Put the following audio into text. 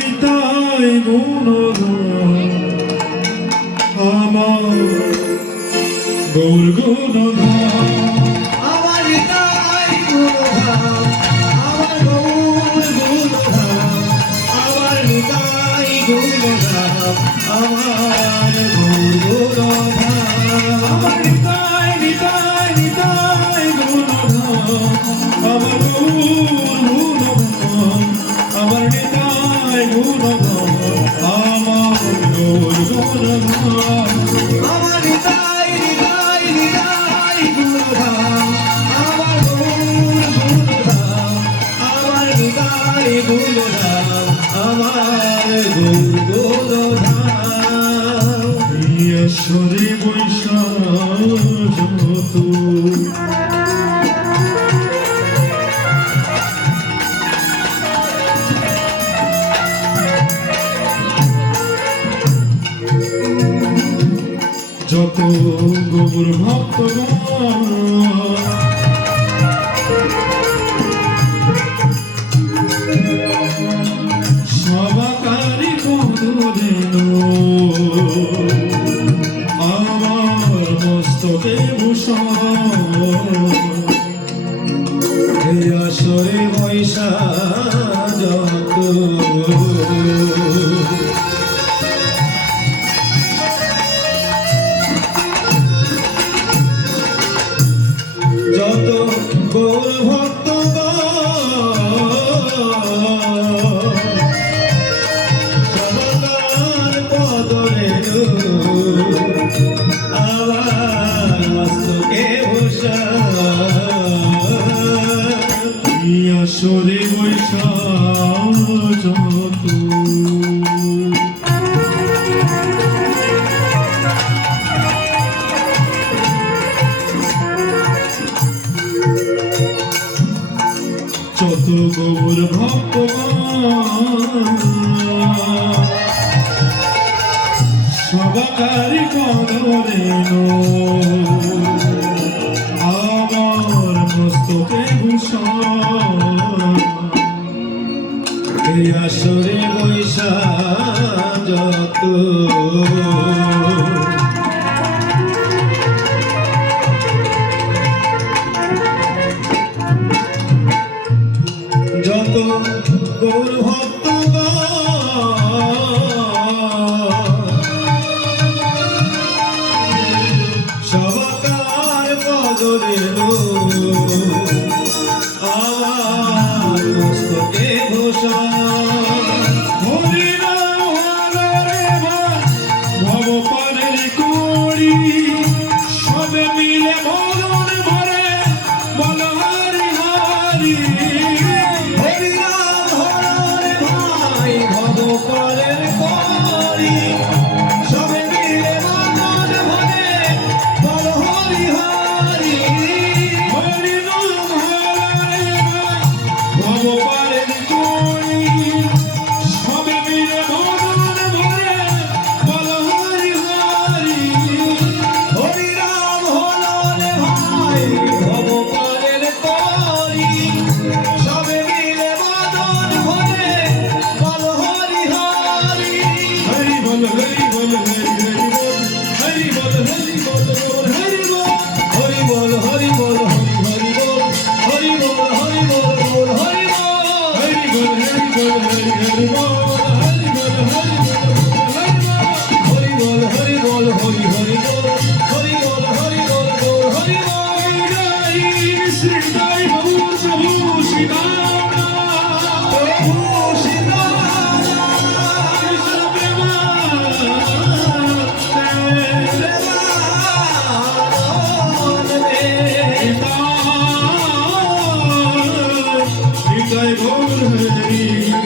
নিতাই গুণধর আমার গৌর গুণধর আমার নিতাই গুণধর আমার গৌর গুণধর আমার নিতাই গুণধর আমার গৌর গুণধর আমার নিতাই নিতাই নিতাই গুণধর আমার গৌর গুণধর আমার নিতাই গুণধর আমার গৌর গুণধর আমার নিতাই নিতাই নিতাই গুণধর আমার গৌর গুণধর আমার নিতাই গুণধর আমার গৌর গুণধর ঈশ্বরে বৈশাখ যত যত গৌর ভক্তগণ সবাকারী বন্ধুরেন আমার মস্তকে ভূষণ এই আসরে বৈশাখ যত যত গৌর ভক্ত সবার পদরে আবার মস্তকে আসরে বৈশাখ যত যত গৌর ভক্তগণ সবাকারী পদরেন আমার মস্তকে ভূষণ এই আসরে বৈশাখ যত যত গৌর ভক্ত সবাকার পদরে আমার মস্তকে ভূষণ হরি নাম হরে ভব পারের করি সবে মিলে মরণ ভরে বল হরি হরি হরি রাম হরে ভাই ভব পরের করি সবে মিলে মদন ভরে বল হরি হরি হরি নাম হরে ভব পারের করি সবে মিলে মরণ ভরে বল হরি হরি হরি রাম হরে ভাই ভব পরের করি সবে মিলে মদন ভরে বল হরি হরি হরি বল হরি বল হরি বল হরি বল হরি বল হরি বল হরি বল হরি বল হরি বল হরি বল হরি বল হরি বল হরি বল হরি বল হরি হরি বল হরি বল হরি বল হরি বল হরি বল হরি বল জয় শ্রী জয় প্রভু প্রভু সীতারাম প্রভু সীতারাম কৃষ্ণ প্রেমানন্দে জয় গৌর হরি